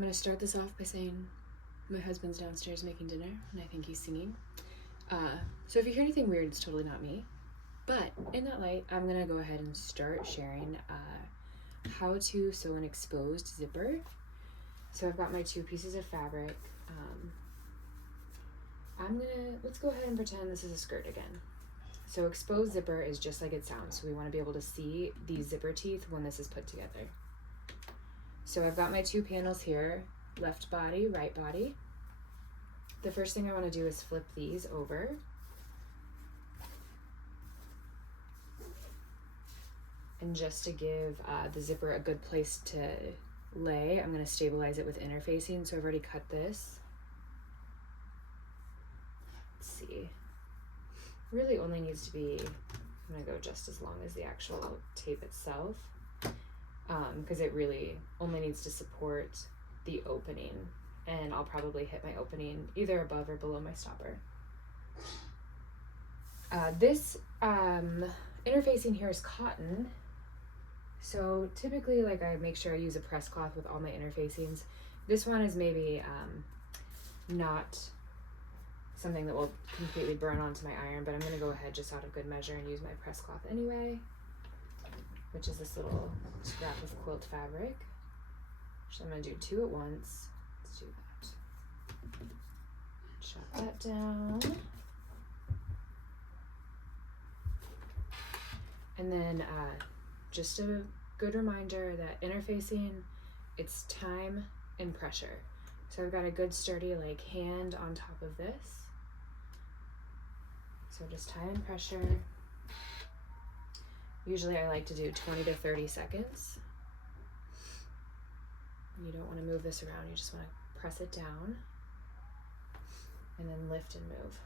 I'm going to start this off by saying my husband's downstairs making dinner, and I think he's singing. So if you hear anything weird, it's totally not me. But in that light, I'm going to go ahead and start sharing how to sew an exposed zipper. So I've got my 2 pieces of fabric. Let's go ahead and pretend this is a skirt again. So exposed zipper is just like it sounds. So we want to be able to see these zipper teeth when this is put together. So I've got my 2 panels here, left body, right body. The first thing I want to do is flip these over. And just to give the zipper a good place to lay, I'm going to stabilize it with interfacing. So I've already cut this. Let's see. Really only needs to be, I'm going to go just as long as the actual tape itself, because it really only needs to support the opening. And I'll probably hit my opening either above or below my stopper. This interfacing here is cotton. So typically, like, I make sure I use a press cloth with all my interfacings. This one is maybe not something that will completely burn onto my iron, but I'm going to go ahead just out of good measure and use my press cloth anyway, which is this little scrap of quilt fabric. So I'm going to do 2 at once. Let's do that. Chop that down. And then just a good reminder that interfacing, it's time and pressure. So I've got a good sturdy like hand on top of this. So just time and pressure. Usually I like to do 20 to 30 seconds. You don't want to move this around, you just want to press it down and then lift and move.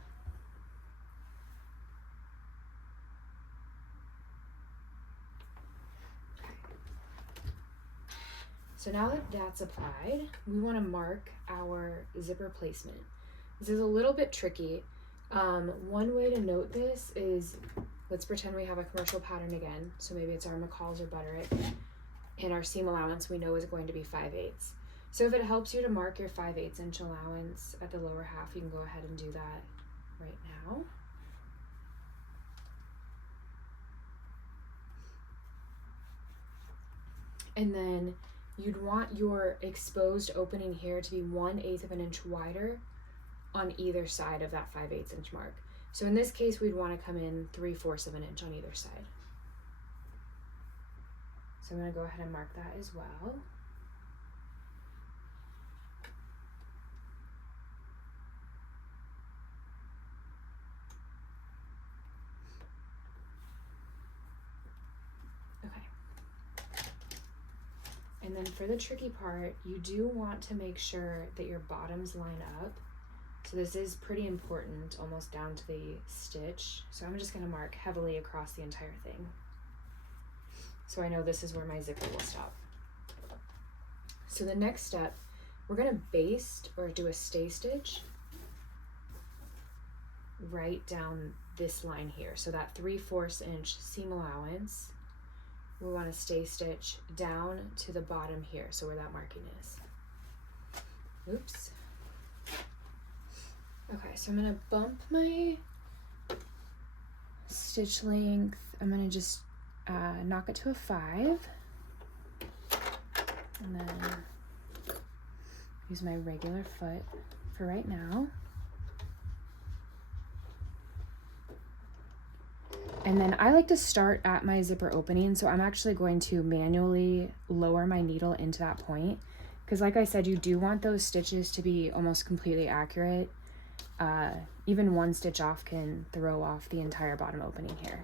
So now that that's applied, we want to mark our zipper placement. This is a little bit tricky. One way to note this is, let's pretend we have a commercial pattern again. So maybe it's our McCall's or Butterick, and our seam allowance we know is going to be 5/8. So if it helps you to mark your 5/8 inch allowance at the lower half, you can go ahead and do that right now. And then you'd want your exposed opening here to be 1/8 of an inch wider on either side of that 5/8 inch mark. So in this case, we'd want to come in 3/4 of an inch on either side. So I'm going to go ahead and mark that as well. And then for the tricky part, you do want to make sure that your bottoms line up. So this is pretty important, almost down to the stitch. So I'm just going to mark heavily across the entire thing. So I know this is where my zipper will stop. So the next step, we're going to baste or do a stay stitch right down this line here. So that 3/4 inch seam allowance, we want to stay stitch down to the bottom here, so where that marking is. Oops. Okay, so I'm going to bump my stitch length. I'm going to just knock it to a 5. And then use my regular foot for right now. And then I like to start at my zipper opening, so I'm actually going to manually lower my needle into that point, because like I said, you do want those stitches to be almost completely accurate. Even one stitch off can throw off the entire bottom opening here.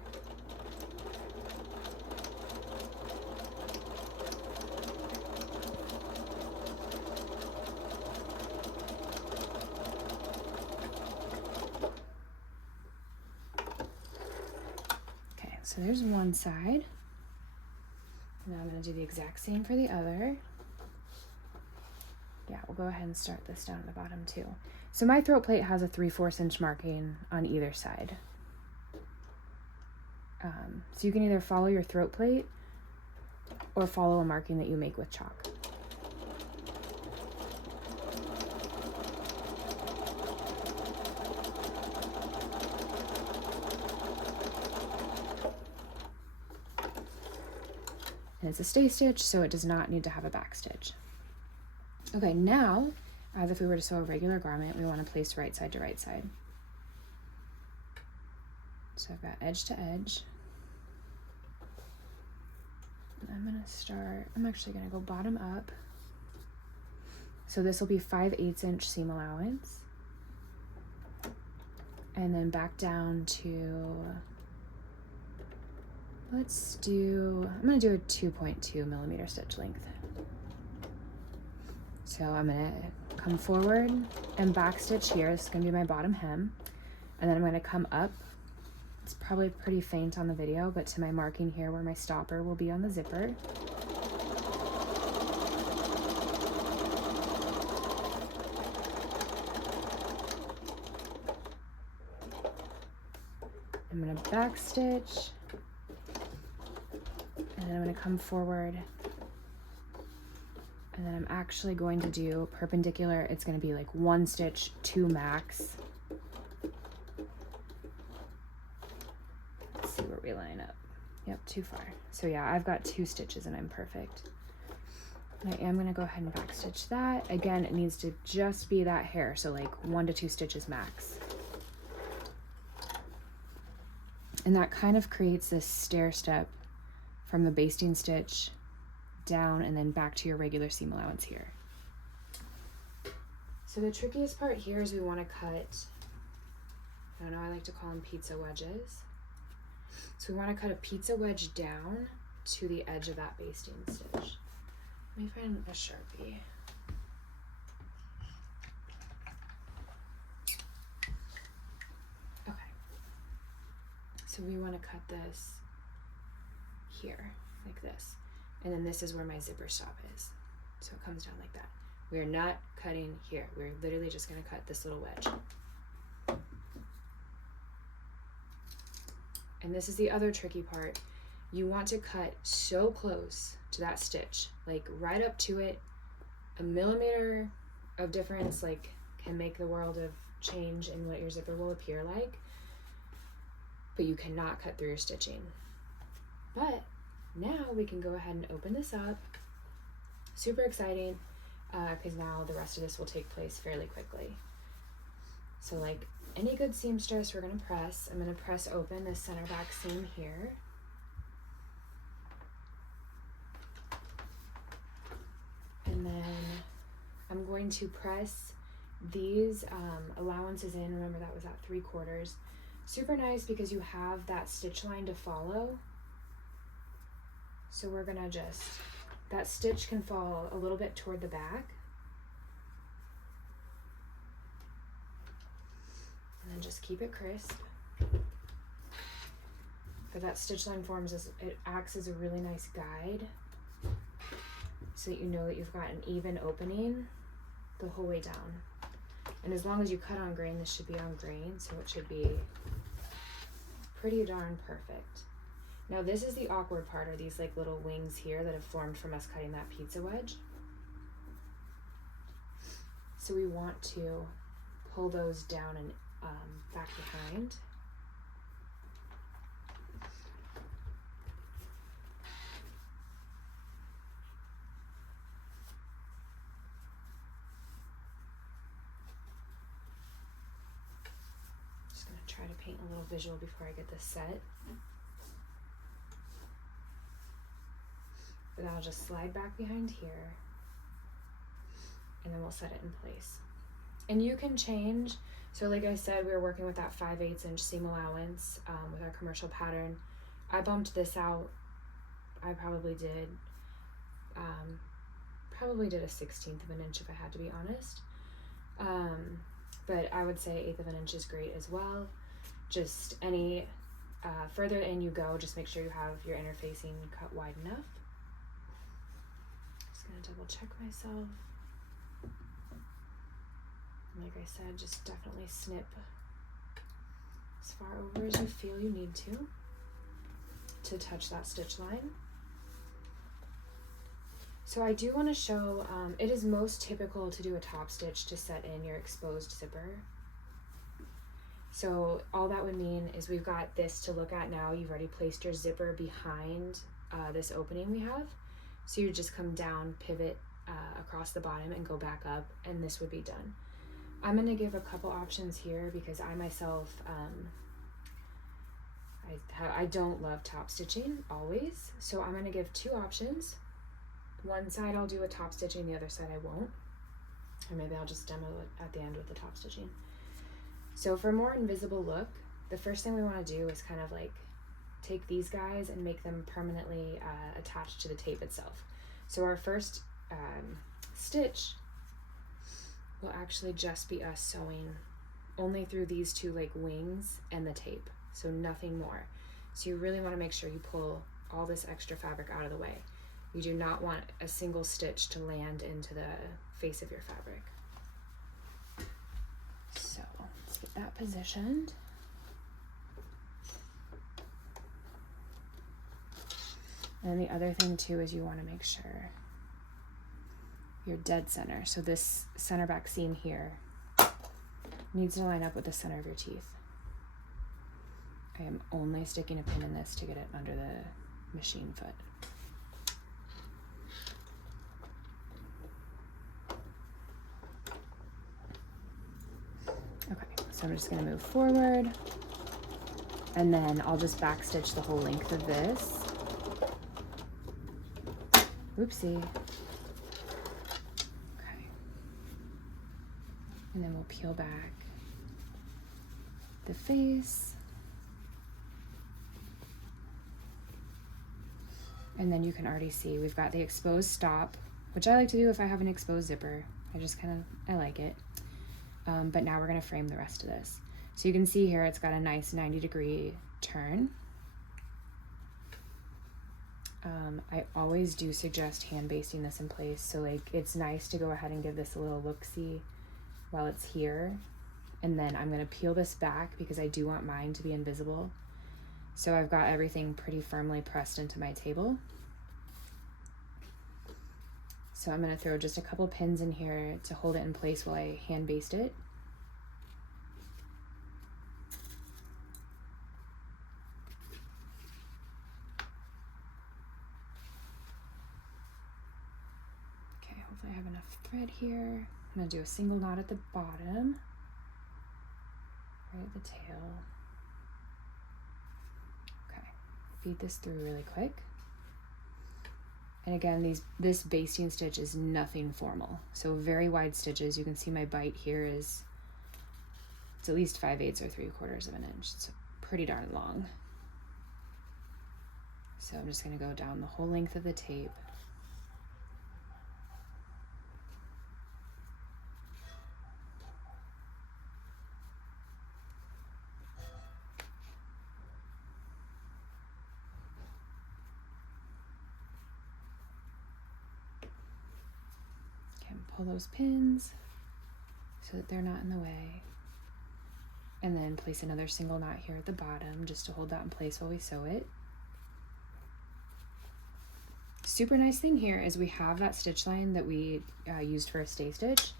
So there's one side. Now I'm going to do the exact same for the other. Yeah, we'll go ahead and start this down at the bottom too. So my throat plate has a 3/4 inch marking on either side. So you can either follow your throat plate or follow a marking that you make with chalk. And it's a stay stitch, so it does not need to have a back stitch. Okay, now, as if we were to sew a regular garment, we want to place right side to right side. So I've got edge to edge. And I'm actually gonna go bottom up. So this will be 5/8 inch seam allowance. And then back down to, I'm gonna do a 2.2 millimeter stitch length. So I'm gonna come forward and back stitch here. This is gonna be my bottom hem. And then I'm gonna come up. It's probably pretty faint on the video, but to my marking here where my stopper will be on the zipper. I'm gonna back stitch, and then I'm gonna come forward, and then I'm actually going to do perpendicular. It's gonna be like 1 stitch, 2 max. Let's see where we line up. Yep, too far. So yeah, I've got 2 stitches and I'm perfect. And I am gonna go ahead and back stitch that. Again, it needs to just be that hair, so like 1 to 2 stitches max. And that kind of creates this stair step from the basting stitch down and then back to your regular seam allowance here. So the trickiest part here is we want to cut, I don't know, I like to call them pizza wedges. So we want to cut a pizza wedge down to the edge of that basting stitch. Let me find a Sharpie. So we want to cut this here, like this. And then this is where my zipper stop is. So it comes down like that. We're not cutting here. We're literally just going to cut this little wedge. And this is the other tricky part. You want to cut so close to that stitch, like right up to it. A millimeter of difference like can make the world of change in what your zipper will appear like. But you cannot cut through your stitching. But now we can go ahead and open this up. Super exciting, because now the rest of this will take place fairly quickly. So like any good seamstress, we're gonna press. I'm gonna press open this center back seam here. And then I'm going to press these allowances in. Remember that was at 3/4. Super nice because you have that stitch line to follow. So we're gonna that stitch can fall a little bit toward the back. And then just keep it crisp. But that stitch line it acts as a really nice guide so that you know that you've got an even opening the whole way down. And as long as you cut on grain, this should be on grain, so it should be pretty darn perfect. Now this is the awkward part, are these like little wings here that have formed from us cutting that pizza wedge. So we want to pull those down and back behind. Try to paint a little visual before I get this set. But I'll just slide back behind here and then we'll set it in place. And you can change. So like I said, we were working with that 5/8 inch seam allowance with our commercial pattern. I bumped this out. I probably did a 1/16 of an inch if I had to be honest. But I would say 1/8 of an inch is great as well. Just any further in you go, just make sure you have your interfacing cut wide enough. Just gonna double check myself. Like I said, just definitely snip as far over as you feel you need to touch that stitch line. So I do want to show, it is most typical to do a top stitch to set in your exposed zipper. So all that would mean is we've got this to look at now. You've already placed your zipper behind this opening we have. So you just come down, pivot across the bottom and go back up, and this would be done. I'm going to give a couple options here because I myself, I don't love top stitching always. So I'm going to give two options. One side I'll do a top stitching, the other side I won't. Or maybe I'll just demo it at the end with the top stitching. So for a more invisible look, the first thing we want to do is kind of like take these guys and make them permanently attached to the tape itself. So our first stitch will actually just be us sewing only through these two like wings and the tape, so nothing more. So you really want to make sure you pull all this extra fabric out of the way. You do not want a single stitch to land into the face of your fabric. So let's get that positioned. And the other thing too is you want to make sure you're dead center. So this center back seam here needs to line up with the center of your teeth. I am only sticking a pin in this to get it under the machine foot. Okay, so I'm just going to move forward, and then I'll just back stitch the whole length of this. Oopsie. Okay. And then we'll peel back the face. And then you can already see we've got the exposed stop, which I like to do if I have an exposed zipper. I like it. But now we're gonna frame the rest of this. So you can see here it's got a nice 90-degree turn. I always do suggest hand basting this in place. So like it's nice to go ahead and give this a little look-see while it's here. And then I'm gonna peel this back because I do want mine to be invisible. So I've got everything pretty firmly pressed into my table. So I'm gonna throw just a couple pins in here to hold it in place while I hand baste it. Okay, hopefully I have enough thread here. I'm gonna do a single knot at the bottom, right at the tail. Okay, feed this through really quick. And again, this basting stitch is nothing formal. So very wide stitches. You can see my bite here it's at least 5/8 or 3/4 of an inch. It's pretty darn long. So I'm just gonna go down the whole length of the tape. Pull those pins so that they're not in the way, and then place another single knot here at the bottom just to hold that in place while we sew it. Super nice thing here is we have that stitch line that we used for a stay stitch,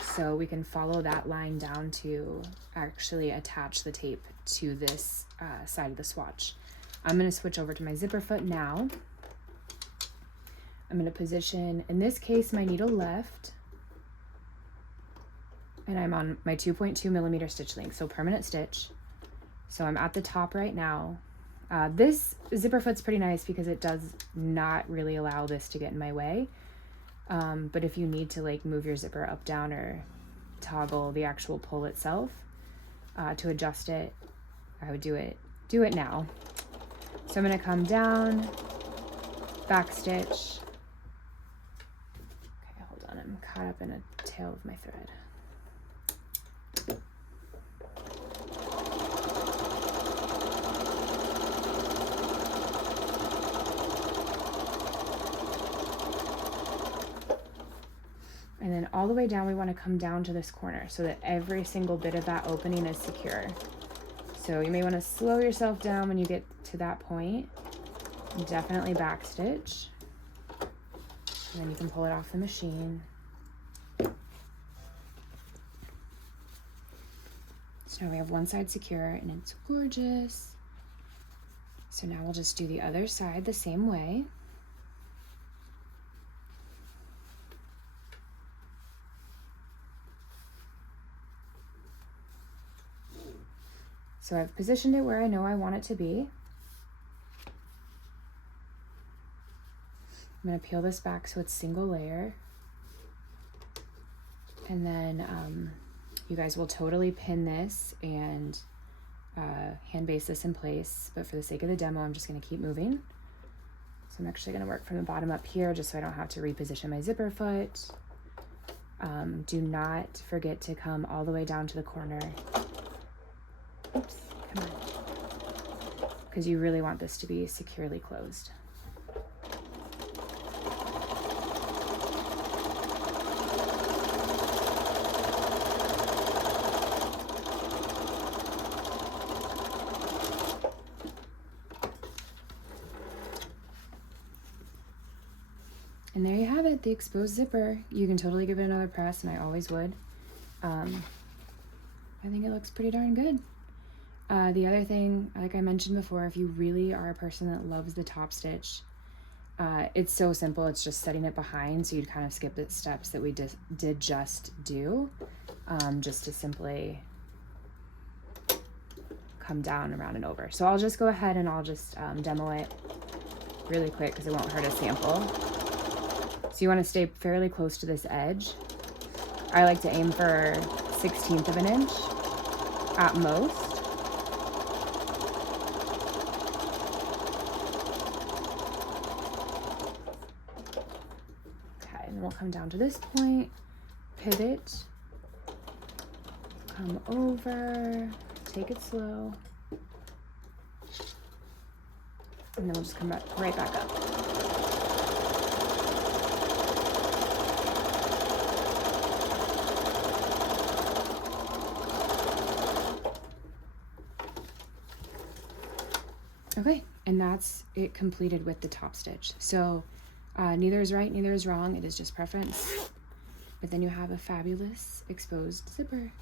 so we can follow that line down to actually attach the tape to this side of the swatch. I'm going to switch over to my zipper foot now. I'm going to position, in this case, my needle left, and I'm on my 2.2 millimeter stitch length, so permanent stitch. So I'm at the top right now. This zipper foot's pretty nice because it does not really allow this to get in my way. But if you need to like move your zipper up, down, or toggle the actual pull itself to adjust it, I would do it now. So I'm going to come down, back stitch. I'm caught up in a tail of my thread. And then all the way down, we want to come down to this corner so that every single bit of that opening is secure. So you may want to slow yourself down when you get to that point. Definitely back stitch. And then you can pull it off the machine. So now we have one side secure and it's gorgeous. So now we'll just do the other side the same way. So I've positioned it where I know I want it to be. I'm going to peel this back so it's single layer. And then you guys will totally pin this and hand base this in place. But for the sake of the demo, I'm just going to keep moving. So I'm actually going to work from the bottom up here just so I don't have to reposition my zipper foot. Do not forget to come all the way down to the corner. Oops, come on. Because you really want this to be securely closed. And there you have it, the exposed zipper. You can totally give it another press, and I always would. I think it looks pretty darn good. The other thing, like I mentioned before, if you really are a person that loves the top stitch, it's so simple. It's just setting it behind, so you'd kind of skip the steps that we did just do, just to simply come down, around, and over. So I'll just go ahead and I'll just demo it really quick because it won't hurt a sample. So you want to stay fairly close to this edge. I like to aim for 1/16 of an inch at most. Okay, and then we'll come down to this point, pivot, come over, take it slow, and then we'll just come right back up. Okay, and that's it completed with the top stitch. So neither is right, neither is wrong. It is just preference. But then you have a fabulous exposed zipper.